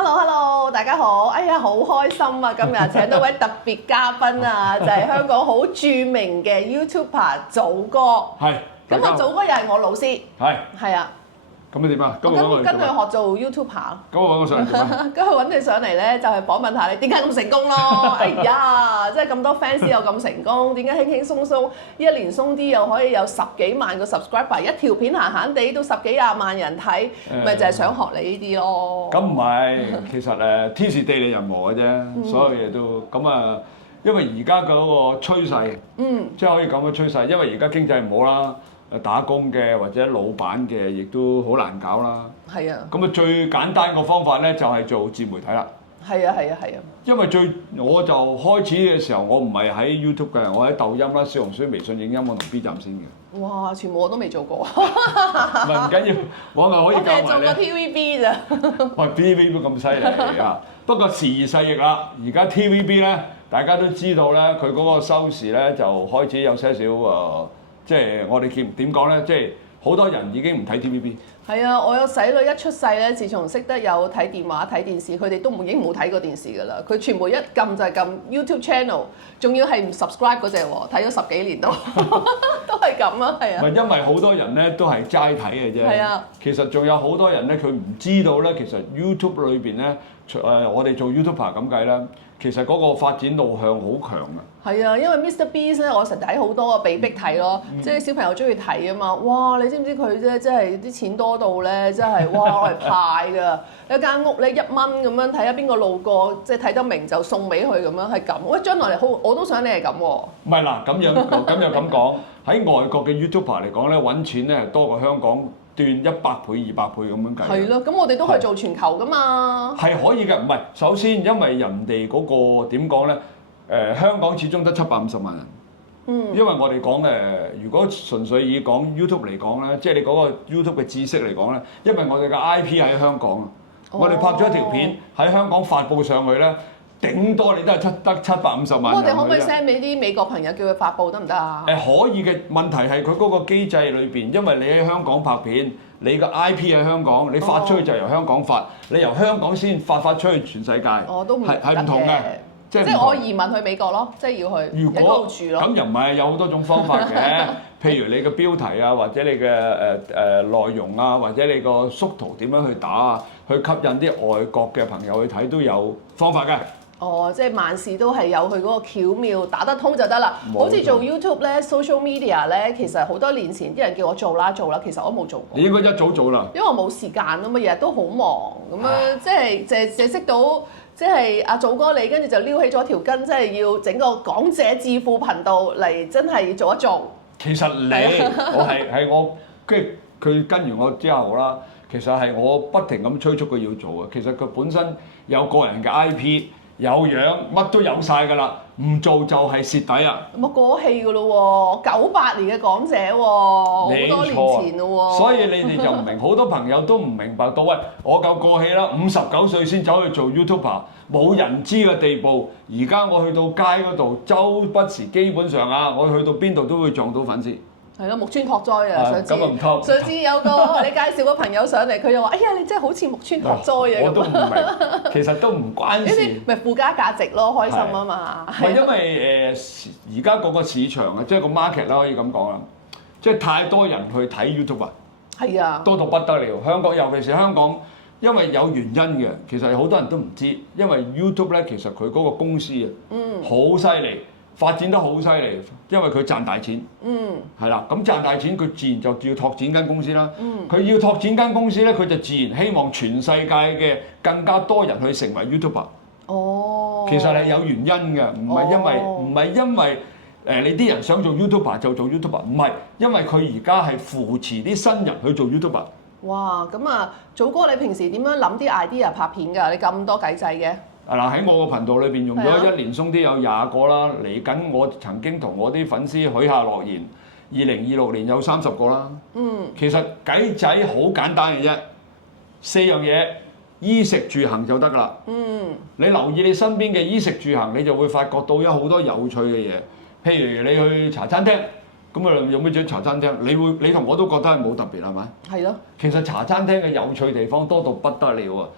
Hello，大家好！哎呀，好開心啊！今日請到位特別嘉賓啊，就係香港好著名嘅 YouTuber 祖哥。係。咁啊，祖哥又係我老師。係啊。咁你點啊？我跟佢學做 YouTuber。咁我揾我上嚟做咩？咁佢揾你上嚟咧，就係訪問下你點解咁成功咯？哎呀，即係咁多 fans 又咁成功，點解輕輕鬆鬆一年鬆啲又可以有10幾萬個 subscriber， 一條片閒閒地都10幾廿萬人睇，咪就係想學你呢啲咯。咁唔係，其實天時地利人和嘅啫，所有嘢都咁啊。因為而家嗰個趨勢，即係可以咁嘅趨勢，因為而家經濟唔好啦。打工嘅或者老闆嘅，亦都好難搞啦。係啊。咁啊，最簡單個方法咧，就係做自媒體啦。係啊。因為我就開始嘅時候，我唔係喺 YouTube 嘅，我喺抖音啦、小紅書、微信影音網同 B 站先嘅。哇！全部我都未做過。唔緊要，我咪可以教埋你。我做過 TVB 咋。喂 ，TVB 都咁犀利啊！不過時移世易啦，而家 TVB 咧，大家都知道咧，佢嗰個收視咧就開始有些少即係我哋點講咧？即係好多人已經唔睇 TVB。係啊，我有仔女一出世咧，自從識得有睇電話睇電視，佢哋都已經冇睇過電視㗎啦。佢全部一撳就係撳 YouTube channel， 仲要係唔 subscribe 嗰隻喎，睇咗10幾年都都係咁啊，係啊。唔係因為好多人咧都係齋睇嘅啫。係啊。其實仲有好多人咧，佢唔知道咧，其實 YouTube 裏邊咧，我哋做 YouTuber 咁計啦。其實嗰個發展路向好強啊！係啊，因為 Mr. Beast 咧，我成日睇好多啊，被逼睇咯，即係小朋友中意睇啊嘛。哇！你知唔知佢啫？即係啲錢多到咧，真係哇！我係派㗎，一間屋咧1蚊咁樣睇下邊個路過，即係睇得明就送俾佢咁樣，係咁。喂，將來好，我都想你係咁喎。唔係嗱，咁又咁講，喺外國嘅 YouTuber 嚟講咧，揾錢咧多過香港斷100倍、200倍咁樣計。係咯，咁我哋都係做全球㗎嘛。係可以嘅，唔係首先因為人哋嗰個點講咧？香港始終得750萬人。因為我哋講如果純粹以講 YouTube 嚟講咧，即係你嗰個 YouTube 嘅知識嚟講咧，因為我哋嘅 IP 喺香港啊，我哋拍咗一條片喺香港發布上去咧，頂多你都係得750萬人。我哋可唔可以 send 俾啲美國朋友叫佢發布得唔得啊？可以嘅，問題係佢嗰個機制裏邊，因為你喺香港拍片，你個 IP 喺香港，你發出去就由香港發，你由香港先發出去全世界。都唔係唔同嘅。即係我移民去美國咯，即係要去喺嗰度住咯。咁又唔係，有好多種方法嘅，譬如你嘅標題啊，或者你嘅內容啊，或者你個縮圖點樣去打啊，去吸引啲外國嘅朋友去睇都有方法嘅。即係萬事都係有佢嗰個巧妙，打得通就得啦。好似做 YouTube 咧、social media 咧，其實好多年前啲人叫我做啦，其實我冇做過。你應該一早做啦。因為我冇時間啊嘛，日日都好忙咁樣，即係淨識到。即係阿祖哥你，跟住就撩起咗條筋，即係要整個港姐致富頻道嚟，真係做一做。其實我係我跟住佢跟完我之後啦，其實係我不停咁催促佢要做啊。其實佢本身有個人嘅 IP， 有樣乜都有晒㗎啦，唔做就係蝕底啊！冇過氣㗎咯喎，98年嘅港姐喎，好多年前咯喎。所以你哋就唔明，好多朋友都唔明白到，喂，我夠過氣啦，59歲先走去做 YouTuber， 冇人知嘅地步。而家我去到街嗰度，周不時基本上啊，我去到邊度都會撞到粉絲。係咯，木村拓哉啊，上次有個你介紹個朋友上嚟，佢又話：哎呀，你真係好似木村拓哉啊！我都唔明，其實都唔關事。呢啲咪附加價值咯，開心啊嘛。唔係因為而家嗰個市場啊，即係個 market 啦，可以咁講啦，即係太多人去睇 YouTube 啊。係啊。多到不得了，香港尤其是香港，因為有原因嘅，其實好多人都唔知，因為 YouTube 咧，其實佢嗰個公司啊，好犀利。發展得好犀利，因為佢賺大錢。係啦，咁賺大錢，佢自然就要拓展間公司啦。佢要拓展間公司咧，佢就自然希望全世界嘅更加多人去成為 YouTuber。其實係有原因嘅，唔係因為你啲人想做 YouTuber 就做 YouTuber， 唔係，因為佢而家係扶持啲新人去做 YouTuber。哇，咁啊，祖哥你平時點樣諗啲 idea 拍片㗎？你咁多計仔嘅？喺我個頻道裏邊用咗1年鬆啲有20個啦，嚟緊我曾經同我啲粉絲許下諾言，2026年有30個啦。其實計仔好簡單嘅啫，4樣嘢，衣食住行就得㗎啦。你留意你身邊嘅衣食住行，你就會發覺到有好多有趣嘅嘢。譬如你去茶餐廳，咁啊有咩啫？茶餐廳，你同我都覺得係冇特別係咪？係咯。其實茶餐廳嘅有趣地方多到不得了啊！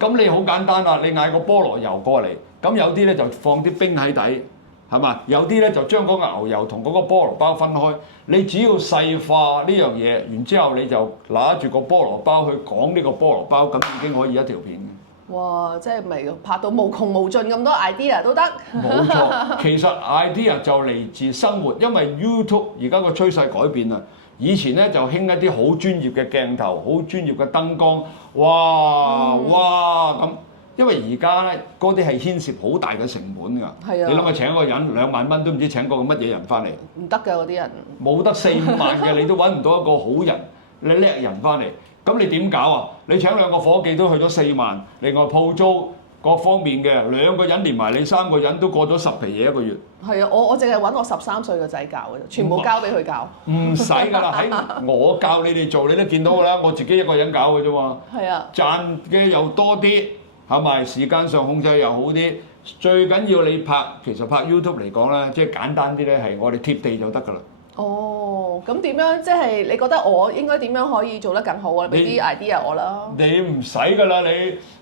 咁你好簡單啦，你嗌個菠蘿油過嚟，咁有啲咧就放啲冰喺底，係嘛？有啲咧就將嗰個牛油同嗰個菠蘿包分開。你只要細化呢樣嘢，然之後你就拿住個菠蘿包去講呢個菠蘿包，咁已經可以一條片嘅。哇！即係咪拍到無窮無盡咁多 idea 都得？冇錯，其實 idea 就嚟自生活，因為 YouTube 而家個趨勢改變啦。以前咧就興一啲好專業嘅鏡頭，好專業嘅燈光，哇咁。因為而家咧嗰啲係牽涉好大嘅成本㗎。係啊。你諗下請個人2萬蚊都唔知請個乜嘢人翻嚟？唔得㗎嗰啲人。冇得4-5萬嘅，你都揾唔到一個好人，你叻人翻嚟。咁你點搞啊？你請2個伙計都去咗4萬，另外鋪租各方面嘅2個人連埋你3個人都過咗10皮嘢一個月。係啊，我淨係揾我13歲個仔教嘅，全部交俾佢教。唔使㗎啦，喺我教你哋做，你都見到㗎啦，我自己一個人搞嘅啫嘛。係啊。賺嘅又多啲，係咪？時間上控制又好啲，最緊要你拍，其實拍 YouTube 嚟講咧，即係簡單啲咧，係我哋貼地就得㗎啦。哦，咁點樣？即係你覺得我應該點樣可以做得更好啊？俾啲 idea 我啦。你唔使㗎啦，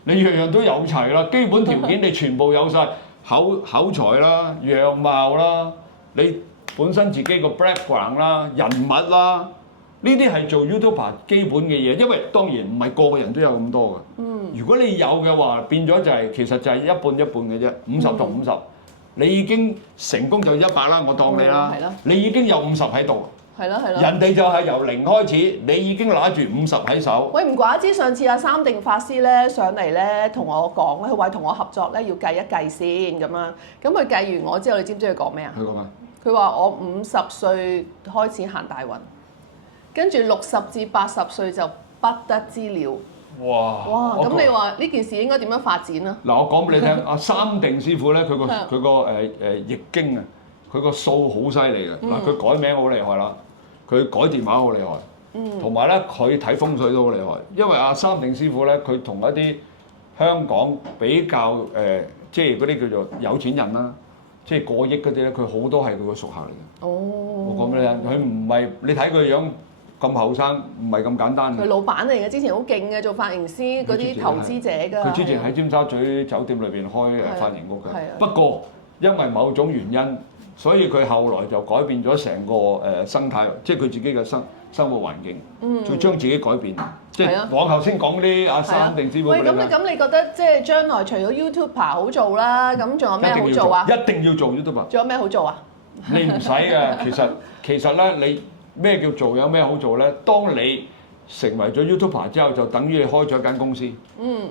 你樣樣都有齊啦，基本條件你全部有晒，口才啦、樣貌啦，你本身自己個 background 啦、人物啦，呢啲係做 YouTuber 基本嘅嘢，因為當然唔係個個人都有咁多㗎。如果你有嘅話，變咗就係其實就係一半一半嘅啫，50同50。你已經成功就100啦，我當你啦。你已經有50喺度。係咯。人哋就係由0開始，你已經拿住50喺手。喂，唔怪之上次阿三定法師咧上嚟咧同我講咧，佢話同我合作咧要計一計先咁樣。咁佢計完我之後，你知唔知佢講咩啊？佢講咩？佢話我50歲開始行大運，跟住60至80歲就不得之了。哇！咁你話呢件事應該點樣發展啊？嗱，我講俾你聽，阿三定師傅咧，佢個易經啊，佢個數好犀利嘅。嗱，佢改名好厲害啦，佢改電話好厲害，同埋咧佢睇風水都好厲害。因為阿三定師傅咧，佢同一啲香港比較即係嗰啲叫做有錢人啦，即係過億嗰啲咧，佢好多係佢個屬下嚟嘅。哦！我講俾你聽，佢唔係你睇佢樣。咁後生唔係咁簡單。佢老闆嚟嘅，之前好勁嘅，做髮型師嗰啲投資者㗎。佢之前喺尖沙咀酒店裏邊開髮型屋嘅。不過因為某種原因，所以佢後來就改變咗成個生態，即係佢自己嘅生活環境，就將自己改變。即係往後先講啲阿三定師傅。喂，咁你覺得即係將來除咗 YouTuber 好做啦，咁仲有咩好做啊？一定要做 YouTuber。仲有咩好做啊？你唔使㗎，其實咧你。咩叫做有咩好做咧？當你成為咗 YouTuber 之後，就等於你開咗一間公司。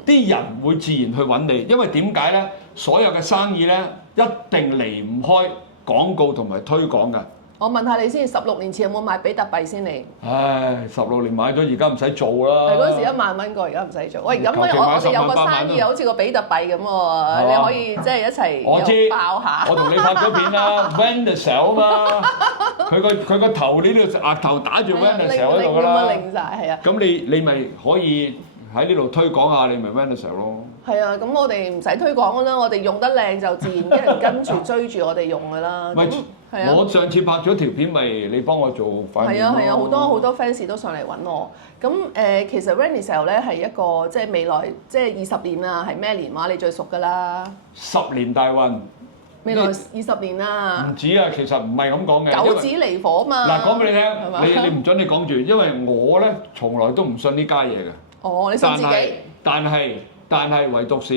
啲人會自然去揾你，因為點解咧？所有嘅生意咧，一定離唔開廣告同埋推廣㗎。我問下你先，16年前有冇買比特幣先你？唉，16年買咗，而家唔使做啦。係嗰時1萬蚊個，而家唔使做。喂，咁我哋有個生意好似個比特幣咁喎，你可以即係一齊爆下。我同你拍咗片啦 ，Vanessa 啊嘛，佢個頭呢度額頭打住 Vanessa 喺度㗎啦。擰曬係啊。咁你咪可以喺呢度推廣下，你咪 Vanessa 咯。係啊，咁我哋唔使推廣啦，我哋用得靚就自然啲人跟住追住我哋用㗎啦。我上次拍咗條片，咪你幫我做塊面咯。係啊，好多 fans 都上嚟揾我。咁其實 Vanessa 咧係一個即係未來即係20年啊，係咩年話你最熟㗎啦？10年大運。未來20年啊。唔止啊，其實唔係咁講嘅。九子離火嘛。嗱，講俾你聽，你唔準你講住，因為我咧從來都唔信呢家嘢嘅。哦，你信自己？但係唯獨是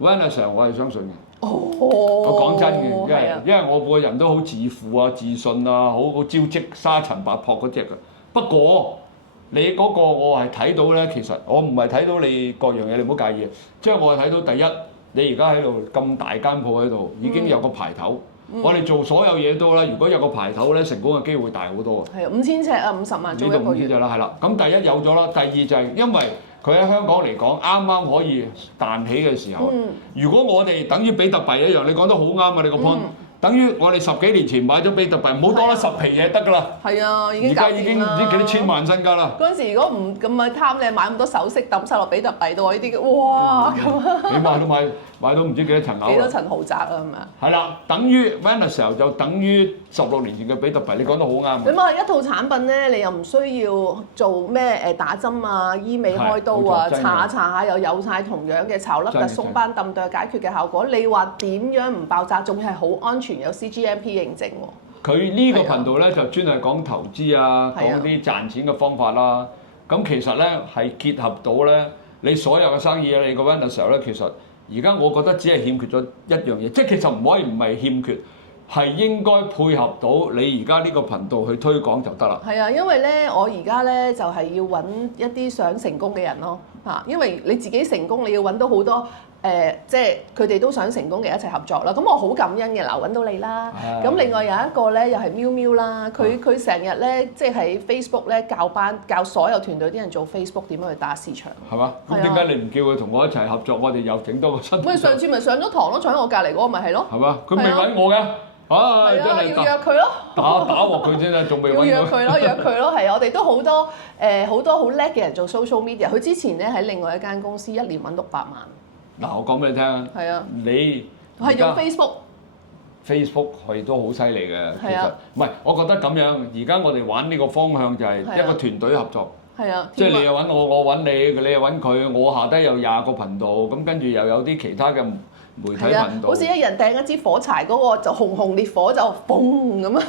Vanessa 我係相信嘅。我講真嘅，因為我個人都好自負啊、自信啊，好招積、沙塵白撲嗰隻嘅。不過你嗰個我係睇到咧，其實我唔係睇到你各樣嘢，你唔好介意。即係我係睇到第一，你而家喺度咁大間鋪喺度，已經有個牌頭。我哋做所有嘢都啦，如果有個牌頭咧，成功嘅機會大好多。係啊，5000尺啊，50萬租一個月。呢度5000尺啦，係啦。咁第一有咗啦，第二就係因為佢喺香港嚟講啱啱可以彈起嘅時候。如果我哋等於比特幣一樣，你講得好啱啊！你個 point，等於我哋10幾年前買咗比特幣，唔好多啦10皮嘢得㗎啦。係啊，已經而家已經唔知幾多千萬身家啦。嗰陣時如果唔咁咪貪你買咁多首飾抌晒落比特幣度，呢啲哇咁啊！你買到唔知幾多層樓？幾多層豪宅啊？係咪啊？係啦，等於 Vanessa 就等於16年前嘅比特幣，你講得好啱。咁啊，一套產品咧，你又唔需要做咩打針啊、醫美開刀啊，搽下又有晒同樣嘅巢粒突、鬆斑揼對解決嘅效果。你話點樣唔爆炸，仲係好安全，有 CGMP 認證喎。佢呢個頻道咧就專係講投資啊，講啲賺錢嘅方法啦。咁其實咧係結合到咧你所有嘅生意啊，你個 Vanessa 咧其實。而家我覺得只係欠缺咗一樣嘢，即係其實唔可以唔係欠缺，係應該配合到你而家呢個頻道去推廣就得啦。係啊，因為咧我而家咧就係要揾一啲想成功嘅人咯嚇，因為你自己成功，你要揾到好多即係佢哋都想成功嘅一齊合作啦。咁我好感恩嘅嗱，揾到你啦。咁另外有一個咧又係喵喵啦，佢成日咧即係喺 Facebook 咧教所有團隊啲人做 Facebook 點樣去打市場。係嘛？咁點解你唔叫佢同我一齊合作？我哋又整多個新。喂，上次咪上咗堂咯，坐喺我隔離嗰個咪係咯。係嘛？佢未揾我嘅。真係要約佢咯，打鑊佢先啊，仲未揾佢。要約佢咯，係啊！我哋都好多好叻嘅人做 social media。佢之前咧喺另外一間公司，1年揾600萬。嗱，我講俾你聽啊。係啊。你係用 Facebook。Facebook 係都好犀利嘅，其實唔係，我覺得咁樣。而家我哋玩呢個方向就係一個團隊合作。係啊。即係你又揾我，我揾你，你又揾佢，我下低有20個頻道，咁跟住又有啲其他嘅媒體頻道。好似一人掟一支火柴嗰個就紅烈火就嘣咁啊！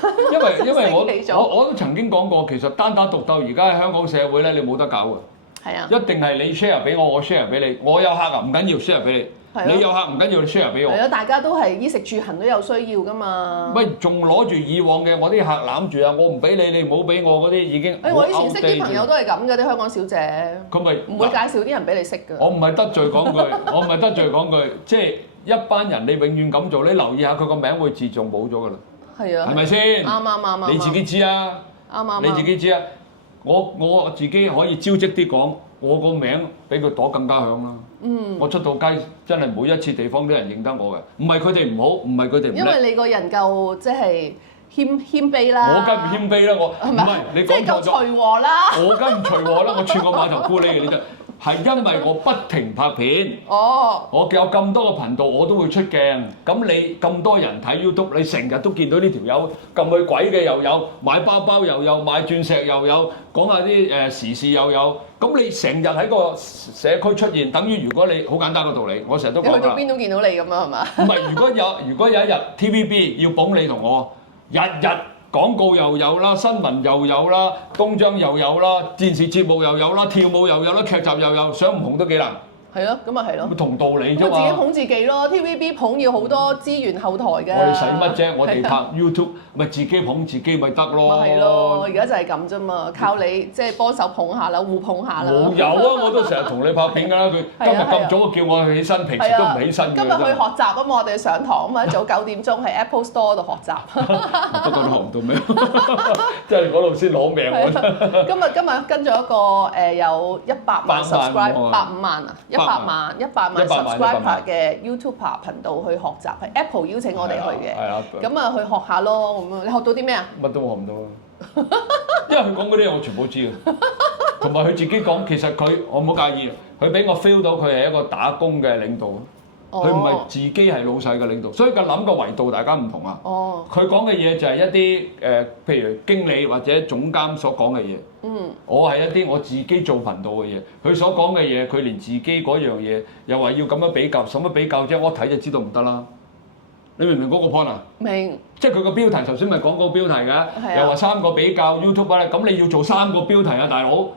因為我都曾經講過，其實單打獨鬥而家喺香港社會咧，你冇得搞㗎。係啊。一定係你 share 俾我，我 share 俾你。我有客啊，唔緊要 share 俾你。你有客唔緊要，你 share 俾我。係啊，大家都係衣食住行都有需要㗎嘛。喂，仲攞住以往嘅我啲客攬住啊！我唔俾你，你唔好俾我嗰啲已經。我以前識啲朋友都係咁嘅，啲香港小姐。佢咪唔會介紹啲人俾你識㗎。我唔係得罪講句，即係一班人你永遠咁做，你留意下佢個名會自動冇咗㗎啦。係啊。係咪先？啱。你自己知啊。啱。你自己知啊。我自己可以招積啲講，我個名比佢朵更加響啦。我出到街真係每一次地方啲人認得我嘅，唔係佢哋唔好，唔係佢哋唔叻。因為你個人夠即係謙卑啦。我梗唔謙卑啦，我唔係你講錯咗。即係夠隨和啦。我梗唔隨和啦，我串個碼頭咕喱嘅你真。係因為我不停拍片，我有咁多個頻道，我都會出鏡。咁你咁多人睇 YouTube，你成日都見到呢條友撳佢鬼嘅又有，買包包又有，買鑽石又有，講下啲時事又有。咁你成日喺個社區出現，等於如果你好簡單個道理，我成日都講啦。你去到邊都見到你咁啊，係嘛？唔係，如果有一日 TVB 要捧你同我，日廣告又有啦，新聞又有啦，東張又有啦，電視節目又有啦，跳舞又有啦，劇集又有，想唔紅都幾難。係咯，咁咪係咯。同道理啫嘛。自己捧自己咯 ，TVB 捧要好多資源後台嘅。我哋使乜啫？我哋拍 YouTube 咪自己捧自己咪得咯。咪係咯，而家就係咁啫嘛，靠你即係幫手捧下啦，互捧下啦。我有啊，我都成日同你拍片㗎啦。佢今日咁早叫我起身，平時都唔起身嘅。今日去學習啊嘛，我哋上堂啊嘛，早9點鐘喺 Apple Store 度學習。不過都學唔到咩？即係嗰度先攞命喎。今日跟咗一個有100萬 subscribe，150萬啊。100萬 subscriber 嘅 YouTuber 頻道去學習，係 Apple 邀請我哋去嘅。咁啊去學下咯，咁啊你學到啲咩啊？乜都學唔到啊！因為佢講嗰啲嘢我全部知啊，同埋佢自己講，其實我唔好介意，佢俾我 feel 到佢係一個打工嘅領導，佢唔係自己係老細嘅領導，所以佢諗個維度大家唔同啊。佢講嘅嘢就係一啲譬如經理或者總監所講嘅嘢。我係一啲我自己做頻道嘅嘢，佢所講嘅嘢，佢連自己嗰樣嘢又話要咁樣比較，使乜比較啫？我睇就知道唔得啦。你明唔明嗰個 point 啊？明。即係佢個標題頭先咪講個標題㗎，又話3個比較 YouTube 咧，咁你要做3個標題啊，大佬。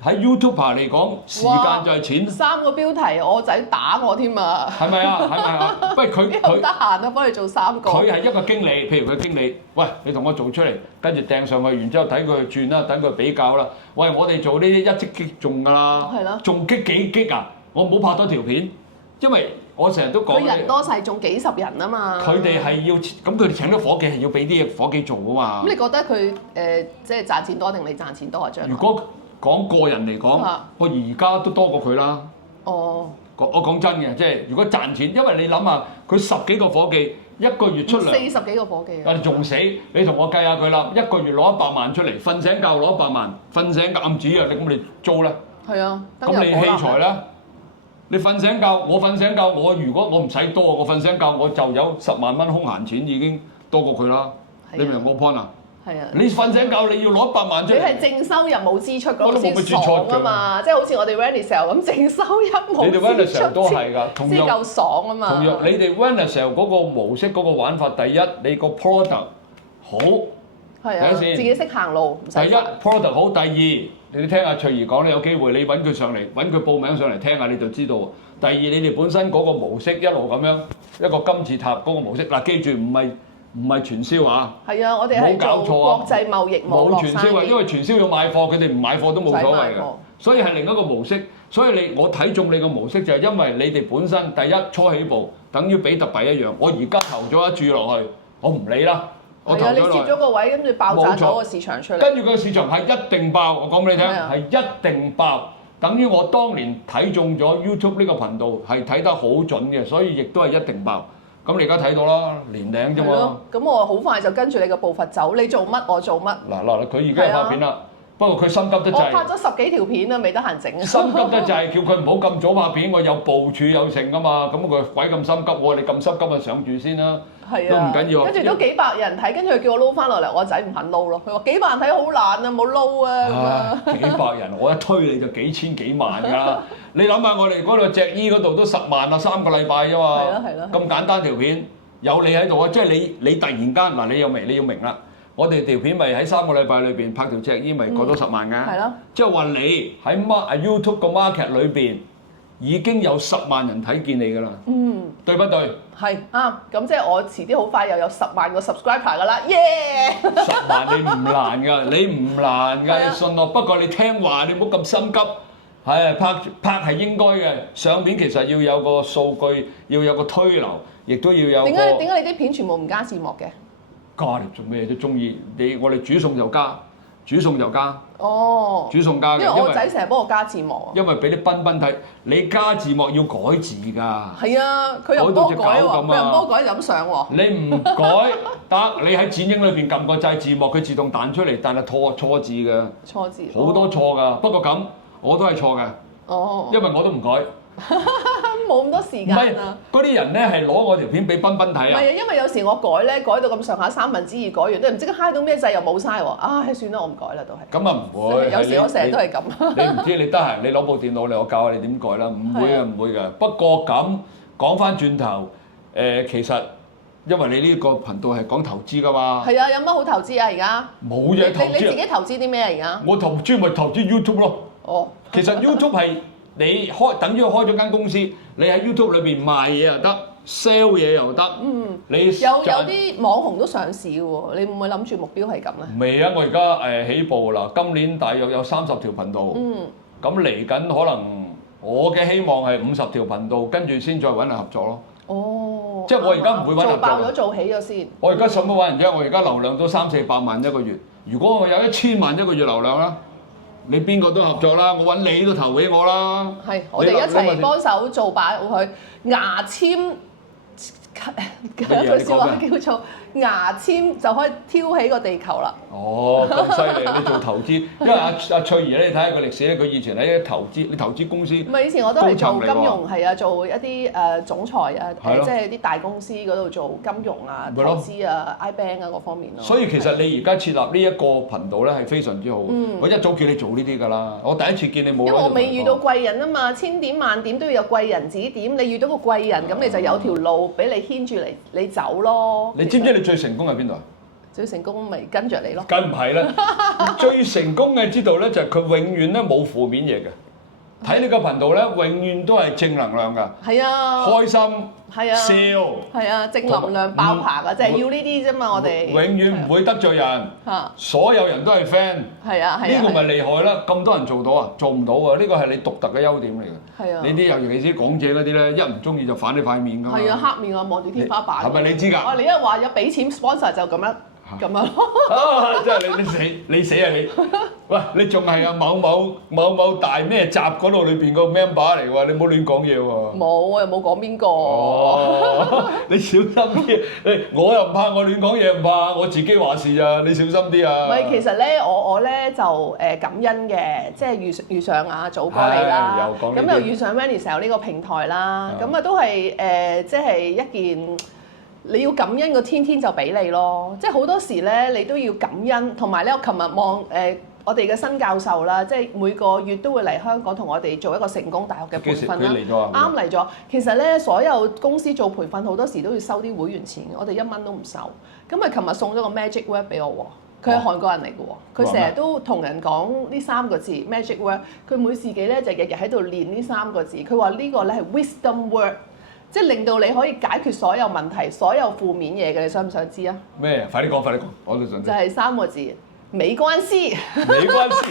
喺 YouTuber 嚟講，時間就係錢。3個標題，我仔打我添啊！係咪啊？係咪啊？不過佢得閒啊，幫你做3個。佢係一個經理，譬如佢經理，喂，你同我做出嚟，跟住掟上去，然之後睇佢轉啦，等佢比較啦。喂，我哋做呢啲1擊中㗎啦，係咯，仲擊幾擊啊？我唔好拍多條片，因為我成日都講。佢人多勢，仲幾十人啊嘛。佢哋係要，咁佢哋請到伙計係要俾啲嘢伙計做㗎嘛。咁你覺得佢即係賺錢多定你賺錢多啊？張？如果講個人嚟講，我而家都多過佢啦。我講真嘅，即係如果賺錢，因為你諗下，佢10幾個伙計，一個月出糧40幾個伙計啊！你仲死？你同我計下佢啦，一個月攞100萬出嚟，瞓醒覺攞100萬，瞓醒覺暗紙啊！你咁你租咧？係啊，咁你器材咧？你瞓醒覺，我瞓醒覺，我如果我唔使多，我瞓醒覺我就有10萬蚊空閒錢已經多過佢啦。你明唔明我 point 啊？係啊！你瞓醒覺你要攞100萬出嚟，你係淨收入冇支出嗰個先爽啊嘛！即係好似我哋 Renisel 咁淨收入冇支出，你哋 Renisel 都係㗎，先夠爽啊嘛！同樣你哋 Renisel 嗰個模式嗰個玩法，第一你個 product 好，係啊，自己識行路，唔使第一 product 好，第二你聽阿翠兒講，你有機會你揾佢上嚟，揾佢報名上嚟聽下你就知道。第二你哋本身嗰個模式一路咁樣一個金字塔嗰個模式，嗱記住唔係傳銷啊！係啊，我哋係做國際貿易網絡冇傳銷啊，因為傳銷要買貨，佢哋唔買貨都冇所謂嘅，所以係另一個模式。所以我睇中你個模式就係因為你哋本身第一初起步，等於比特幣一樣。我而家投咗一注落去，我唔理啦。係啊，你接咗個位，跟住爆炸咗個市場出嚟。跟住個市場係一定爆，我講俾你聽係一定爆。等於我當年睇中咗 YouTube 呢個頻道係睇得好準嘅，所以亦都係一定爆。咁你而家睇到啦，年零啫嘛。咁我好快就跟住你個步伐走，你做乜我做乜。嗱，佢而家有拍片啦，不過佢心急得滯。我拍咗10幾條片啦，未得閒整。心急得滯，叫佢唔好咁早拍片，我有部署有剩㗎嘛。咁佢鬼咁心急喎，你咁心急啊上住先啦。係啊，都唔緊要。跟住都幾百人睇，跟住佢叫我撈翻落嚟，我仔唔肯撈咯。佢話幾百人睇好難啊，冇撈啊。幾百人，我一推你就幾千幾萬㗎啦。你諗下，我哋嗰度隻衣嗰度都10萬啊，3個禮拜啫嘛。係咯。咁簡單條片，有你喺度啊，即係你突然間嗱，你要明啦。我哋條片咪喺3個禮拜裏邊拍條隻衣，咪過咗10萬㗎。係咯。即係話你喺YouTube 個 market 裏邊已經有10萬人睇見你㗎啦。對不對？係啱，咁即係我遲啲好快又有10萬個 subscriber 㗎啦，耶！10萬你唔難㗎，你唔難㗎，你信我。不過你聽話，你唔好咁心急。係拍係應該嘅，上面其實要有個數據，要有個推流，亦都要有個。點解你啲片全部唔加字幕嘅？加嚟做咩都中意你，我哋煮餸就加。煮餸就加，煮餸加嘅，因為我仔成日幫我加字幕啊。因為俾啲賓賓睇，你加字幕要改字㗎。係啊，佢又幫我改喎，佢又幫我改就咁上喎。你唔改得，你喺剪映裏邊撳個掣字幕，佢自動彈出嚟，但係錯字㗎。錯字。好多錯㗎，不過咁我都係錯㗎。因為我都唔改。冇咁多時間啊！嗰啲人咧係攞我條片俾賓賓睇啊！唔係啊，因為有時我改咧，改到咁上下2/3改完，都唔知揩到咩掣又冇嘥喎。唉，算啦，我唔改啦，都係。咁啊唔會。有時我成日都係咁。你唔知你得閒，你攞部電腦嚟，我教下你點改啦。唔會嘅，唔會嘅。不過咁講翻轉頭，其實因為你呢個頻道係講投資㗎嘛。係啊，有乜好投資啊？而家冇嘢投資。你自己投資啲咩啊？而家我投資咪投資 YouTube 咯。哦。其實 YouTube 係。你等於開咗間公司，你喺 YouTube 裏邊賣嘢又得 ，sell 嘢又得。你有啲網紅都上市嘅喎，你會唔會諗住目標係咁咧？未啊！我而家起步啦，今年大約有30條頻道。咁嚟緊可能我嘅希望係50條頻道，跟住先再揾人合作咯。哦。即係我而家唔會揾人合作。做爆咗做起咗先。我而家使乜揾人啫？我而家流量都300-400萬一個月。如果我有1000萬一個月流量啦。你邊個都合作啦，我揾你都投俾我啦。係，我哋一齊幫手做擺好佢牙籤。有句笑話叫做牙籤就可以挑起個地球啦。哦，咁犀利！你做投資，因為阿翠兒咧，你睇下個歷史咧，佢以前喺你投資公司。唔係以前我都係做金融，係啊，做一啲總裁啊，即係啲大公司嗰度做金融啊、投資啊、iBank 啊嗰方面咯。所以其實你而家設立呢一個頻道咧係非常之好。我一早叫你做呢啲㗎啦，我第一次見你冇。因為我未遇到貴人啊嘛，千點萬點都要有貴人指點，你遇到個貴人咁你就有條路俾你牽住嚟，你走咯。你知唔知你最成功喺邊度啊？最成功咪跟着你咯。梗唔係啦，最成功嘅之道咧就係佢永遠咧冇負面嘢嘅。睇你個頻道咧，永遠都係正能量㗎。係啊。開心。係啊。笑。係啊，正能量爆棚啊！就係要呢啲啫嘛，我哋。永遠唔會得罪人。嚇。所有人都係 friend。係啊係啊。呢個咪厲害啦！咁多人做到啊，做唔到啊！呢個係你獨特嘅優點嚟嘅。係啊。呢啲尤其是港姐嗰啲咧，一唔中意就反你塊面㗎嘛。係啊，黑面啊，望住天花板。係咪你知㗎？我你一話有俾錢 sponsor 就咁樣。咁樣。真係你死啊你！喂，你仲係啊某大咩集嗰度裏邊個 member 嚟喎，你唔好亂講嘢喎。冇，我又冇講邊個。你小心啲，我又唔怕我亂講嘢，唔怕我自己話事啊，你小心啲啊。唔係，其實咧我咧就感恩嘅，即係遇上阿祖哥你啦，咁又遇上 Vanessa 呢個平台啦，咁啊都係即係一件。你要感恩個天天就俾你咯，即係好多時咧你都要感恩，同埋咧我琴日望我哋嘅新教授啦，即係每個月都會嚟香港同我哋做一個成功大學嘅培訓啦。啱嚟咗，其實咧所有公司做培訓好多時都要收啲會員錢，我哋1蚊都唔收。咁啊，琴日送咗個 Magic Word 俾我喎，佢係韓國人嚟嘅喎，佢成日都同人講呢3個字 Magic Word，佢每自己咧就日日喺度練呢3個字，佢話呢個咧係 Wisdom Word。即係令到你可以解決所有問題、所有負面嘢嘅，你想唔想知啊？咩？快啲講，我都想知。就係3個字，沒關係。沒關係。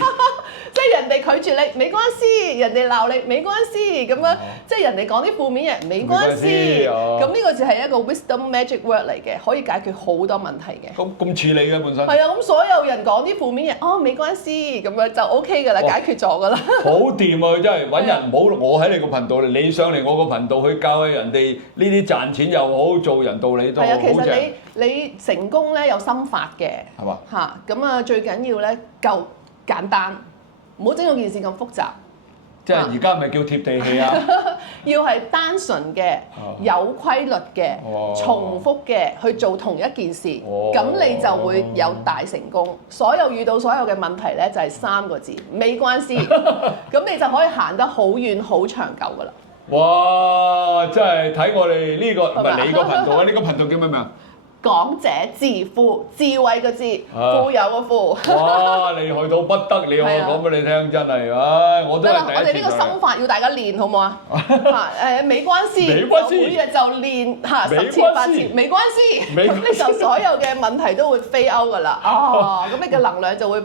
即係人哋拒絕你，沒關係；人哋鬧你，沒關係。咁樣即係人哋講啲負面嘢，沒關係。咁呢個就係一個 wisdom magic word 嚟嘅，可以解決好多問題嘅。咁處理嘅本身。係啊，咁所有人講啲負面嘢，沒關係，咁樣就 OK 㗎啦，解決咗㗎啦。好掂啊！真係揾人唔好，我喺你個頻道，你上嚟我個頻道去教下人哋呢啲賺錢又好，做人道理都好。係啊，其實你成功咧有心法嘅，係嘛？嚇，咁啊最緊要咧夠簡單。唔好整到件事咁複雜，即係而家咪叫貼地氣啊！要係單純嘅、有規律嘅、重複嘅去做同一件事，咁你就會有大成功。遇到所有嘅問題咧，就係3個字，沒關係。咁你就可以行得好遠、好長久㗎啦。哇！真係睇我哋呢個唔係你個頻道啊？呢個頻道叫咩名啊？講者致富，智慧個智，富有個富。哇！厲害到不得了，我講俾你聽，真係，唉，我都係第一次。我哋呢個心法要大家練，好唔好啊？沒關係，就每日就練10次8次，沒關係。咁你就所有嘅問題都會飛歐㗎啦。咁你嘅能量就會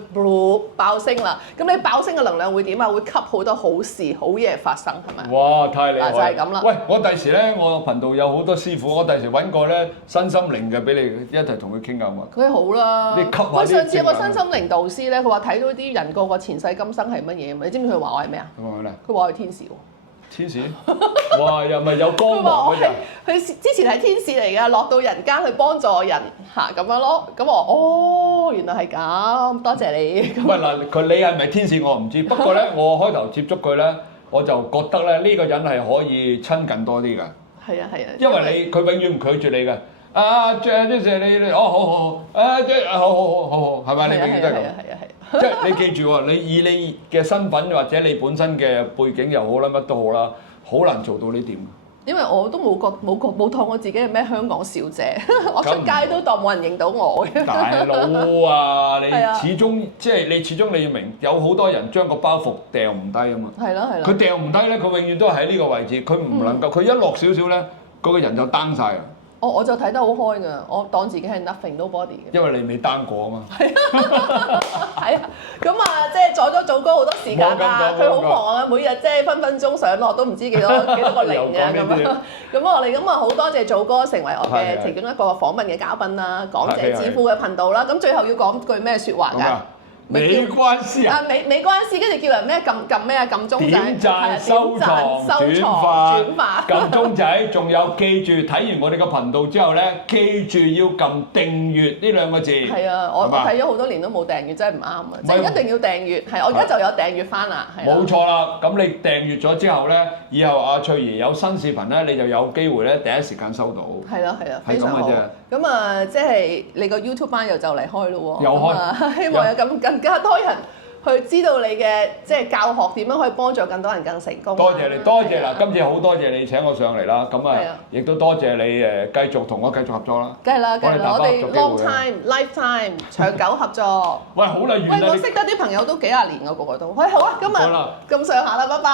爆升啦。咁你爆升嘅能量會點啊？會吸好多好事、好嘢發生，係咪？哇！太厲害。就係咁啦。喂，我第時咧，我個頻道有好多師傅，我第時揾個咧身心靈嘅。俾你一齊同佢傾下嘛？佢好啦。你吸下啲。我上次有個身心靈導師咧，佢話睇到啲人個前世今生係乜嘢？你知唔知佢話我係咩啊？佢話咩咧？佢話我係天使喎。天使？哇！又咪有光芒嗰隻？佢之前係天使嚟㗎，落到人間去幫助人嚇咁樣咯。咁我原來係咁，多謝你。喂嗱，你係咪天使我唔知，不過咧我開頭接觸佢咧，我就覺得咧呢個人係可以親近多啲㗎。係啊。因為佢永遠唔拒絕你㗎。謝你，好，好，係咪？你永遠都係咁。係。即係你記住喎，你以你嘅身份或者你本身嘅背景又好啦，乜都好啦，好難做到呢點。因為我都冇當我自己係咩香港小姐，我出街都當冇人認到我嘅。大佬啊，你始終你要明，有好多人將個包袱掉唔低啊嘛。係咯。佢掉唔低咧，佢永遠都係喺呢個位置，佢唔能夠，佢一落少少咧，嗰個人就 down 晒啊。我就睇得好開㗎，我當自己係 nothing nobody 嘅。因為你未單過啊嘛。係啊，咁啊，即係阻咗祖哥好多時間啦。佢好忙啊，每日即係分分鐘上落都唔知幾多個零嘅咁樣。咁我哋好多謝祖哥成為我嘅其中一個訪問嘅嘉賓啦，講者致富嘅頻道啦。咁最後要講句咩説話㗎？沒關係啊！沒關係，跟住叫人咩撳咩啊？撳鐘仔、點讚、收藏、轉發、撳鐘仔，仲有記住睇完我哋個頻道之後咧，記住要撳訂閱呢2個字。係啊，我睇咗好多年都冇訂閱，真係唔啱啊！即係一定要訂閱，係我而家就有訂閱翻啦。冇錯啦，咁你訂閱咗之後咧，以後阿翠兒有新視頻咧，你就有機會咧第一時間收到。係啦，非常好。咁啊，即係你個 YouTube 班又就嚟開咯喎。又開。希望有更加多人去知道你嘅即係教學點樣可以幫助更多人更成功。多謝你，多謝啦！今次好多謝你請我上嚟啦，咁啊，亦都多謝你繼續同我繼續合作啦。梗係啦，我哋 long time lifetime 長久合作。喂，好啦，喂，我識得啲朋友都幾廿年㗎，個個都。喂，好啊，今日咁上下啦，拜拜。